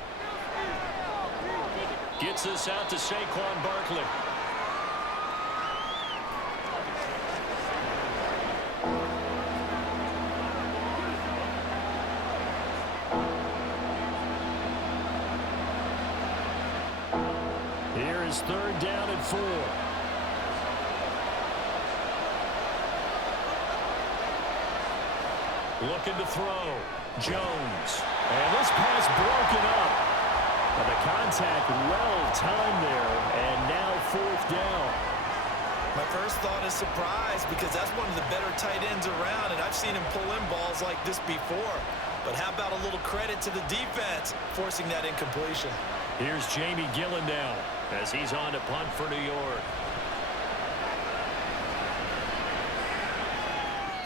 Gets this out to Saquon Barkley. Here is 3rd down and 4. Looking to throw. Jones. And this pass broken up. But the contact well timed there. And now 4th down. My first thought is surprise because that's one of the better tight ends around, and I've seen him pull in balls like this before. But how about a little credit to the defense forcing that incompletion? Here's Jamie Gillen now as he's on to punt for New York.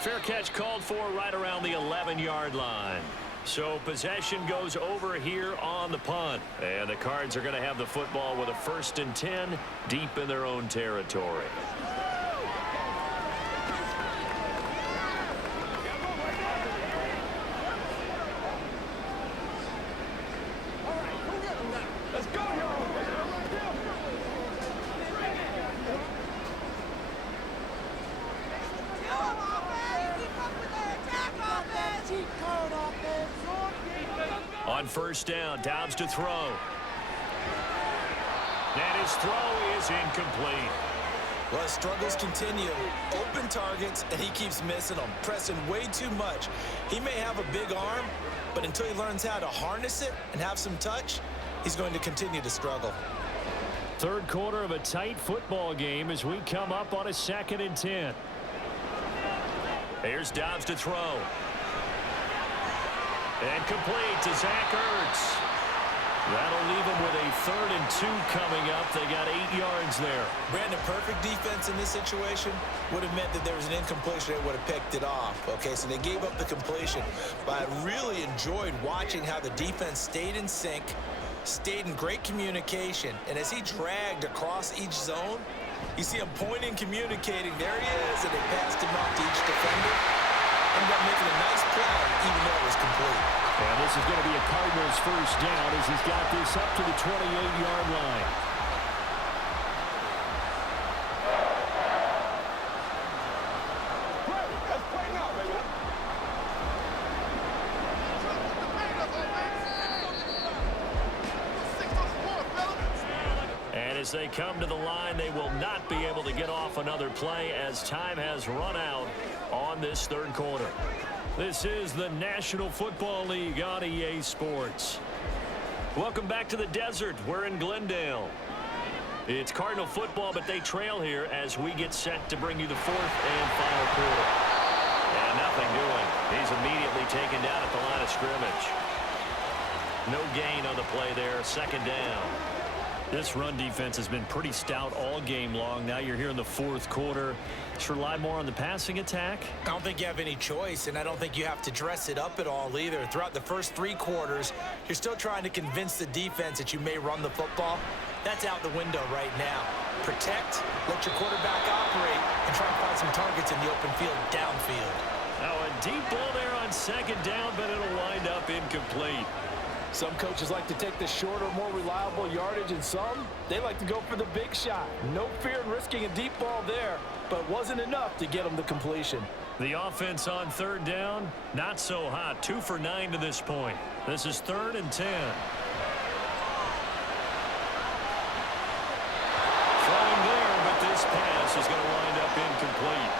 Fair catch called for right around the 11-yard line. So possession goes over here on the punt. And the Cards are going to have the football with a 1st and 10 deep in their own territory. On 1st down, Dobbs to throw. And his throw is incomplete. Well, his struggles continue. Open targets, and he keeps missing them, pressing way too much. He may have a big arm, but until he learns how to harness it and have some touch, he's going to continue to struggle. 3rd quarter of a tight football game as we come up on a 2nd and 10. Here's Dobbs to throw. And complete to Zach Ertz. That'll leave him with a 3rd and 2 coming up. They got 8 yards there. Brandon, perfect defense in this situation would have meant that there was an incompletion. They would have picked it off. Okay, so they gave up the completion. But I really enjoyed watching how the defense stayed in sync, stayed in great communication. And as he dragged across each zone, you see him pointing, communicating. There he is, and they passed him off to each defender. Ended up making a nice play, even though it was complete. And this is going to be a Cardinals 1st down as he's got this up to the 28-yard line. And as they come to the line, they will not be able to get off another play as time has run out on this 3rd quarter. This is the National Football League on EA Sports. Welcome back to the desert. We're in Glendale. It's Cardinal football, but they trail here as we get set to bring you the 4th and final quarter. And nothing doing. He's immediately taken down at the line of scrimmage. No gain on the play there. 2nd down. This run defense has been pretty stout all game long. Now you're here in the 4th quarter. Should rely more on the passing attack? I don't think you have any choice, and I don't think you have to dress it up at all either. Throughout the first 3 quarters, you're still trying to convince the defense that you may run the football. That's out the window right now. Protect, let your quarterback operate, and try and find some targets in the open field downfield. Now a deep ball there on 2nd down, but it'll wind up incomplete. Some coaches like to take the shorter, more reliable yardage, and some, they like to go for the big shot. No fear in risking a deep ball there, but it wasn't enough to get them the completion. The offense on 3rd down, not so hot. 2 for 9 to this point. This is 3rd and 10. Throwing there, but this pass is going to wind up incomplete.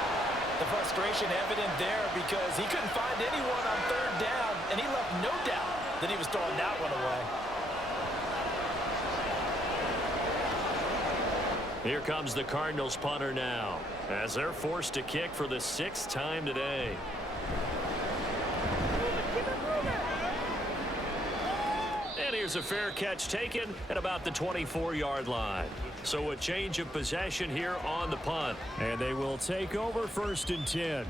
The frustration evident there because he couldn't find anyone on 3rd down, and he left no doubt that he was throwing that one away. Here comes the Cardinals punter now as they're forced to kick for the 6th time today. And here's a fair catch taken at about the 24-yard line. So a change of possession here on the punt. And they will take over 1st and 10.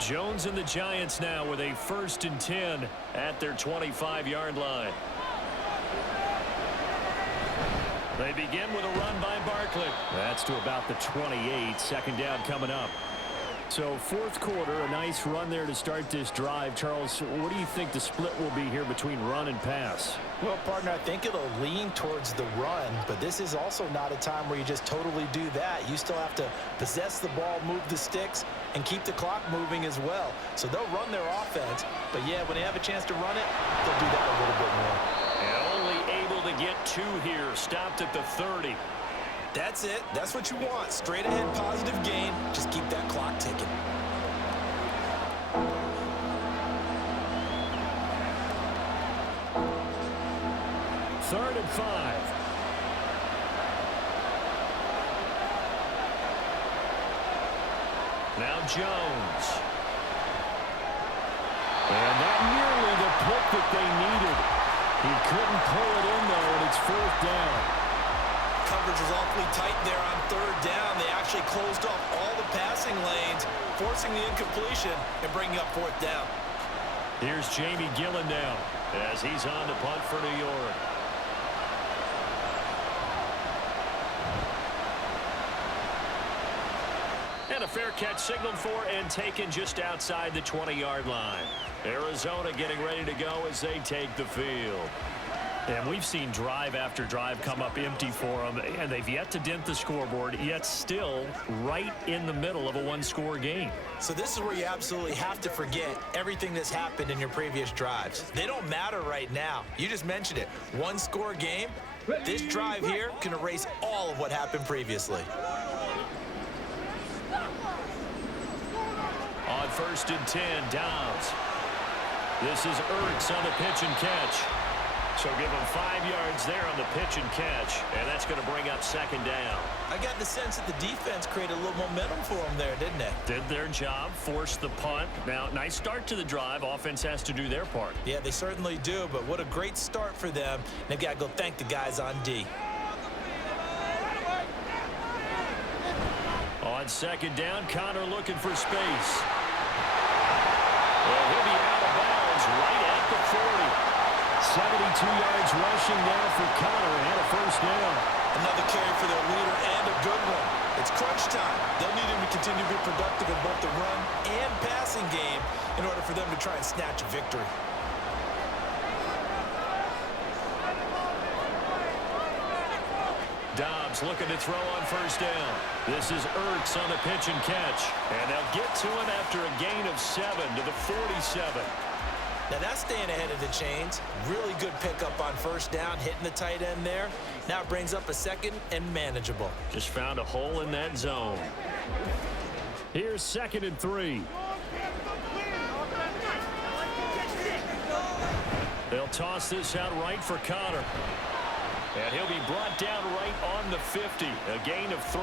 Jones and the Giants now with a 1st and 10 at their 25-yard line. They begin with a run by Barkley. That's to about the 28. 2nd down coming up. So 4th quarter, a nice run there to start this drive. Charles, what do you think the split will be here between run and pass? Well, partner, I think it'll lean towards the run, but this is also not a time where you just totally do that. You still have to possess the ball, move the sticks, and keep the clock moving as well. So they'll run their offense, but yeah, when they have a chance to run it, they'll do that a little bit more. And only able to get 2 here, stopped at the 30. That's it. That's what you want. Straight ahead positive gain. Just keep that clock ticking. Third and 5. Now Jones. And not nearly the pick that they needed. He couldn't pull it in, though, and it's 4th down. Coverage was awfully tight there on 3rd down. They actually closed off all the passing lanes, forcing the incompletion and bringing up 4th down. Here's Jamie Gillen now as he's on to punt for New York. And a fair catch signaled for and taken just outside the 20-yard line. Arizona getting ready to go as they take the field. And we've seen drive after drive come up empty for them, and they've yet to dent the scoreboard, yet still right in the middle of a 1-score game. So this is where you absolutely have to forget everything that's happened in your previous drives. They don't matter right now. You just mentioned it. 1-score game. This drive here can erase all of what happened previously. On 1st and 10, Dobbs. This is Ertz on the pitch and catch. So give him 5 yards there on the pitch and catch, and that's going to bring up 2nd down. I got the sense that the defense created a little momentum for them there, didn't they? Did their job, forced the punt. Now, nice start to the drive. Offense has to do their part. Yeah, they certainly do, but what a great start for them. They've got to go thank the guys on D. On 2nd down, Connor looking for space. Well, he'll be out of bounds right at the 40. 72 yards rushing now for Connor and a 1st down. Another carry for their leader and a good one. It's crunch time. They'll need him to continue to be productive in both the run and passing game in order for them to try and snatch a victory. Dobbs looking to throw on 1st down. This is Ertz on the pitch and catch. And they'll get to him after a gain of 7 to the 47. Now that's staying ahead of the chains. Really good pickup on 1st down, hitting the tight end there. Now it brings up a 2nd and manageable. Just found a hole in that zone. Here's 2nd and 3. They'll toss this out right for Connor. And he'll be brought down right on the 50. A gain of 3.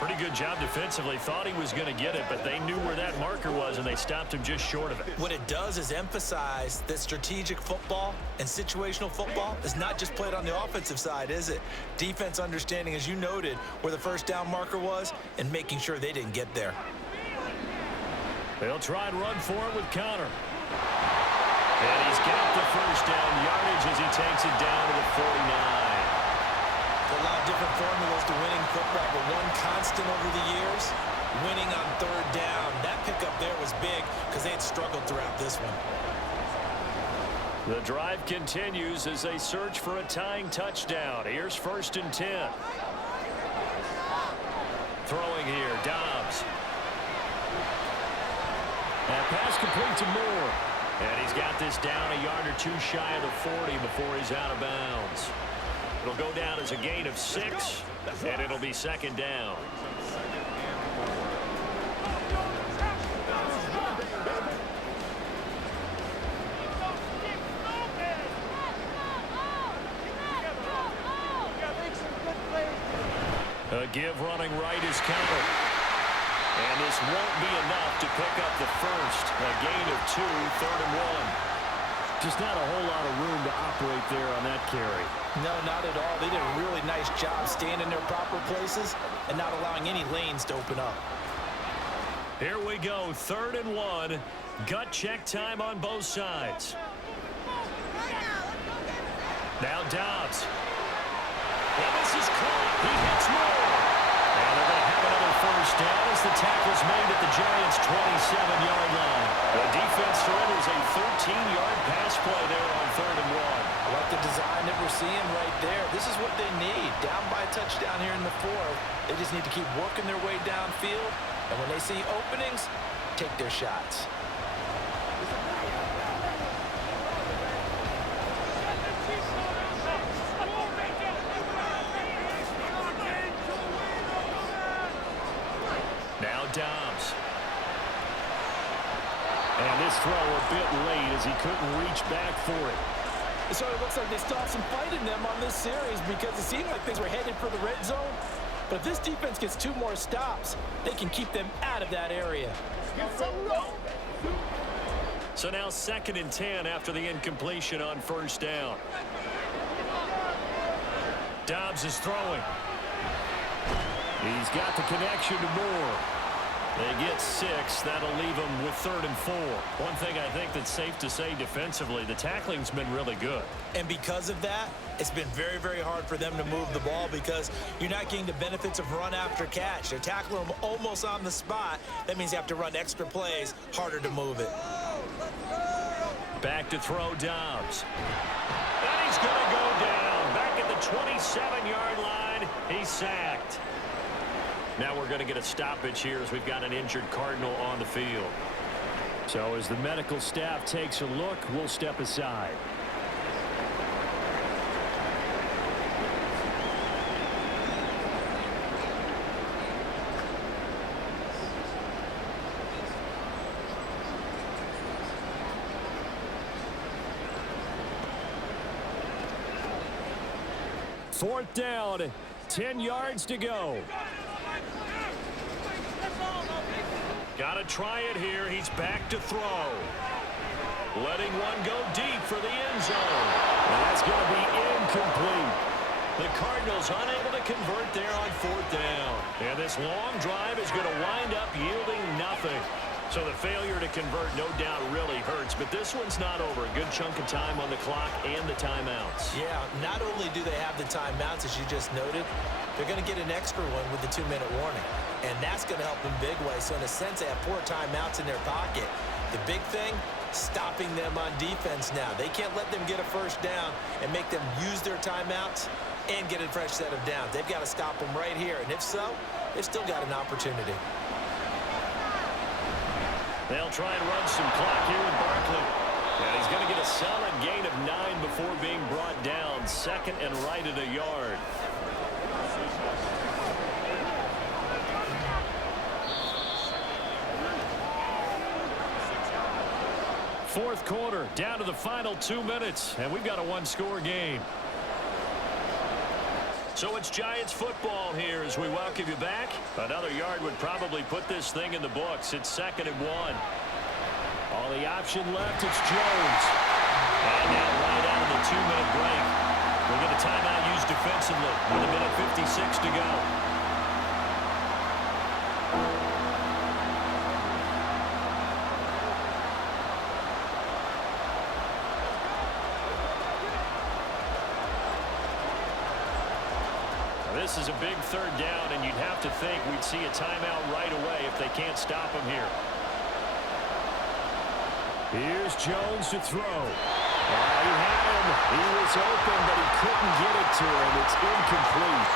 Pretty good job defensively. Thought he was going to get it, but they knew where that marker was, and they stopped him just short of it. What it does is emphasize that strategic football and situational football is not just played on the offensive side, is it? Defense understanding, as you noted, where the 1st down marker was and making sure they didn't get there. They'll try and run for it with Connor. And he's got the 1st down yardage as he takes it down to the 49. A lot of different formulas to winning football, but one constant over the years, winning on 3rd down. That pickup there was big because they had struggled throughout this one. The drive continues as they search for a tying touchdown. Here's 1st and 10. Throwing here, Dobbs. That pass complete to Moore. And he's got this down a yard or 2 shy of the 40 before he's out of bounds. It'll go down as a gain of 6, and it'll be 2nd down. give running right is counted. And this won't be enough to pick up the first. A gain of 2, 3rd and 1. Just not a whole lot of room to operate there on that carry. No, not at all. They did a really nice job staying in their proper places and not allowing any lanes to open up. Here we go, 3rd and 1. Gut check time on both sides. Now Dobbs. And this is caught. He hits more. And they're going to have another first down as the tackle's made at the Giants' 27-yard line. The defense surrenders a 13-yard pass play there on 3rd and 1. I like the design that we're seeing right there. This is what they need. Down by a touchdown here in the 4th. They just need to keep working their way downfield. And when they see openings, take their shots. Now Dobbs. And this throw a bit late as he couldn't reach back for it. So it looks like they still have some fight in them on this series because it seemed like things were headed for the red zone. But if this defense gets 2 more stops, they can keep them out of that area. So now 2nd and 10 after the incompletion on 1st down. Dobbs is throwing. He's got the connection to Moore. They get 6. That'll leave them with 3rd and 4. One thing I think that's safe to say defensively, the tackling's been really good. And because of that, it's been very, very hard for them to move the ball because you're not getting the benefits of run after catch. They're tackling them almost on the spot. That means you have to run extra plays, harder to move it. Back to throw Dobbs. And he's going to go down. Back at the 27-yard line. He's sacked. Now we're going to get a stoppage here as we've got an injured Cardinal on the field. So as the medical staff takes a look, we'll step aside. Fourth down, 10 yards to go. Got to try it here. He's back to throw. Letting one go deep for the end zone. And that's going to be incomplete. The Cardinals unable to convert there on 4th down. And this long drive is going to wind up yielding nothing. So the failure to convert no doubt really hurts, but this one's not over. A good chunk of time on the clock and the timeouts. Yeah, not only do they have the timeouts, as you just noted, they're going to get an extra one with the 2-minute warning. And that's going to help them big way. So in a sense, they have 4 timeouts in their pocket. The big thing, stopping them on defense now. They can't let them get a first down and make them use their timeouts and get a fresh set of downs. They've got to stop them right here. And if so, they've still got an opportunity. They'll try and run some clock here with Barkley. And he's going to get a solid gain of 9 before being brought down. 2nd and right at a yard. Fourth quarter, down to the final 2 minutes, and we've got a 1-score game. So it's Giants football here as we welcome you back. Another yard would probably put this thing in the books. It's 2nd and 1. All the option left, it's Jones. And now right out of the 2-minute break. We'll get a timeout used defensively with 1:56 to go. This is a big 3rd down, and you'd have to think we'd see a timeout right away if they can't stop him here. Here's Jones to throw. He had him. He was open, but he couldn't get it to him. It's incomplete.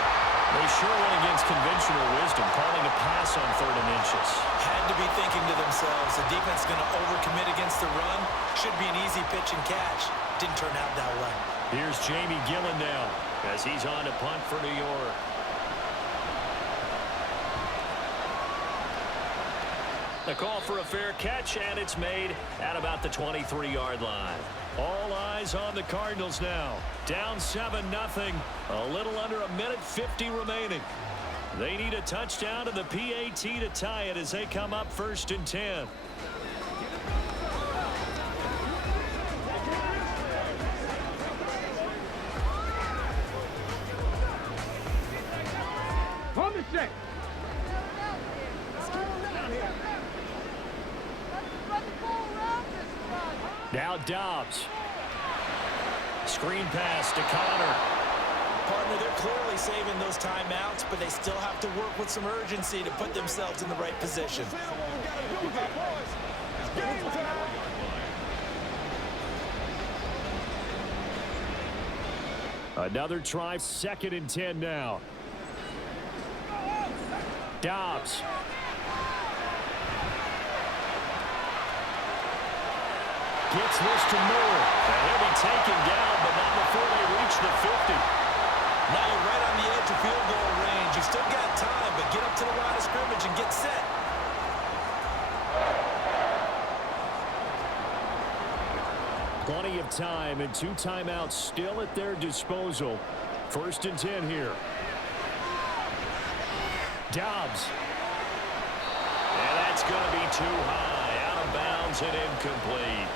They sure went against conventional wisdom, calling a pass on 3rd and inches. Had to be thinking to themselves, the defense is going to overcommit against the run. Should be an easy pitch and catch. Didn't turn out that way. Here's Jamie Gillen now as he's on to punt for New York. The call for a fair catch, and it's made at about the 23-yard line. All eyes on the Cardinals now. Down 7-0. A little under 1:50 remaining. They need a touchdown to the PAT to tie it as they come up 1st and 10. On the check. Now Dobbs. Screen pass to Connor. Partner, they're clearly saving those timeouts, but they still have to work with some urgency to put themselves in the right position. Another try, 2nd and 10 now. Dobbs. Gets this to Moore. And he'll be taken down, but not before they reach the 50. Now you're right on the edge of field goal range. You still got time, but get up to the line of scrimmage and get set. Plenty of time and 2 timeouts still at their disposal. 1st and 10 here. Dobbs. And that's going to be too high. Out of bounds and incomplete.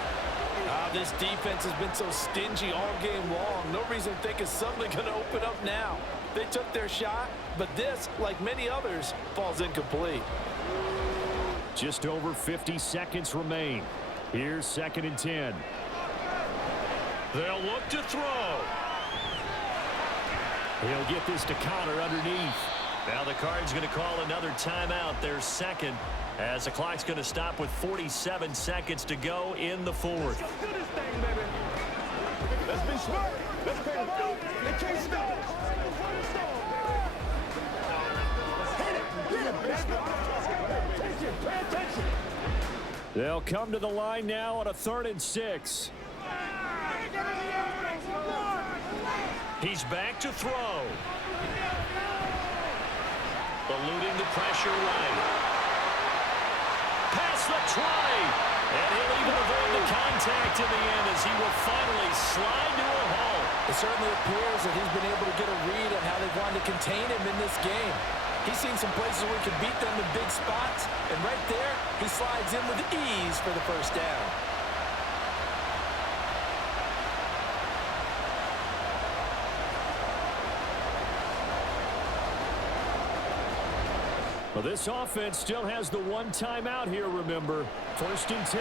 This defense has been so stingy all game long. No reason to think it's suddenly going to open up now. They took their shot, but this, like many others, falls incomplete. Just over 50 seconds remain. Here's 2nd and 10. They'll look to throw. He'll get this to Connor underneath. Now the Cards going to call another timeout, their 2nd, as the clock's going to stop with 47 seconds to go in the 4th. Let's do this thing, baby. Let's be smart. Let's pay them. They can't stop us. Pay attention. They'll come to the line now on a 3rd and 6. He's back to throw. Eluding the pressure right. Past the 20. And he'll even avoid the contact in the end as he will finally slide to a halt. It certainly appears that he's been able to get a read on how they wanted to contain him in this game. He's seen some places where he can beat them in big spots, and right there, he slides in with ease for the 1st down. Well, this offense still has the 1 timeout here, remember. 1st and 10.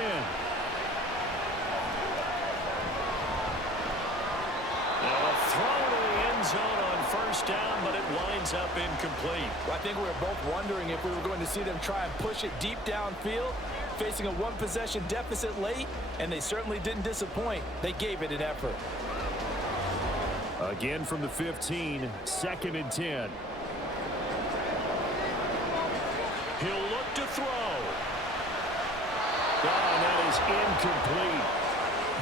Now throw to the end zone on 1st down, but it winds up incomplete. Well, I think we were both wondering if we were going to see them try and push it deep downfield, facing a 1-possession deficit late, and they certainly didn't disappoint. They gave it an effort. Again from the 15, 2nd and 10. He'll look to throw. And that is incomplete.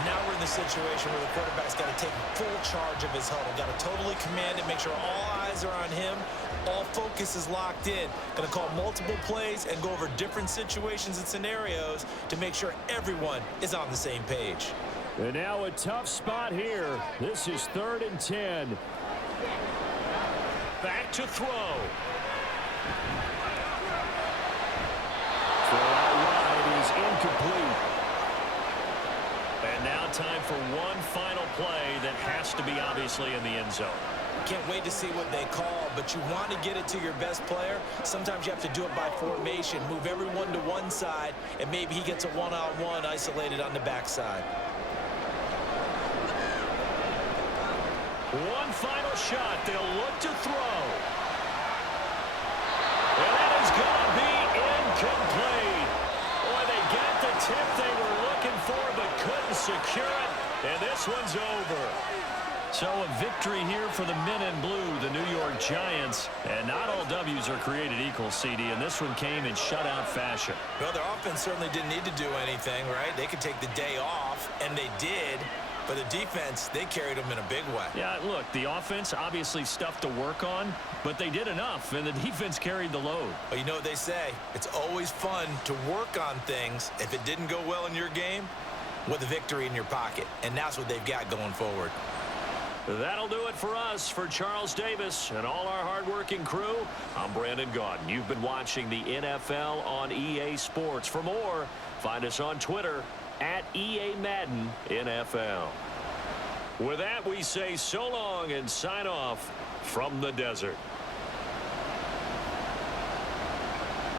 Now we're in the situation where the quarterback's got to take full charge of his huddle. Got to totally command it, make sure all eyes are on him. All focus is locked in. Going to call multiple plays and go over different situations and scenarios to make sure everyone is on the same page. And now a tough spot here. This is 3rd and 10. Back to throw. Throw out wide is incomplete. And now time for one final play that has to be obviously in the end zone. Can't wait to see what they call, but you want to get it to your best player. Sometimes you have to do it by formation. Move everyone to one side, and maybe he gets a one-on-one isolated on the backside. One final shot. They'll look to throw. And that is going to be incomplete. Boy, they got the tip they were looking for, but couldn't secure it. And this one's over. So a victory here for the men in blue, the New York Giants. And not all W's are created equal, CD, and this one came in shutout fashion. Well, their offense certainly didn't need to do anything, right? They could take the day off, and they did. But the defense, they carried them in a big way. Yeah, look, the offense obviously stuff to work on, but they did enough, and the defense carried the load. Well, you know what they say. It's always fun to work on things if it didn't go well in your game with a victory in your pocket. And that's what they've got going forward. That'll do it for us. For Charles Davis and all our hardworking crew, I'm Brandon Gaudin. You've been watching the NFL on EA Sports. For more, find us on Twitter at EA Madden NFL. With that, we say so long and sign off from the desert.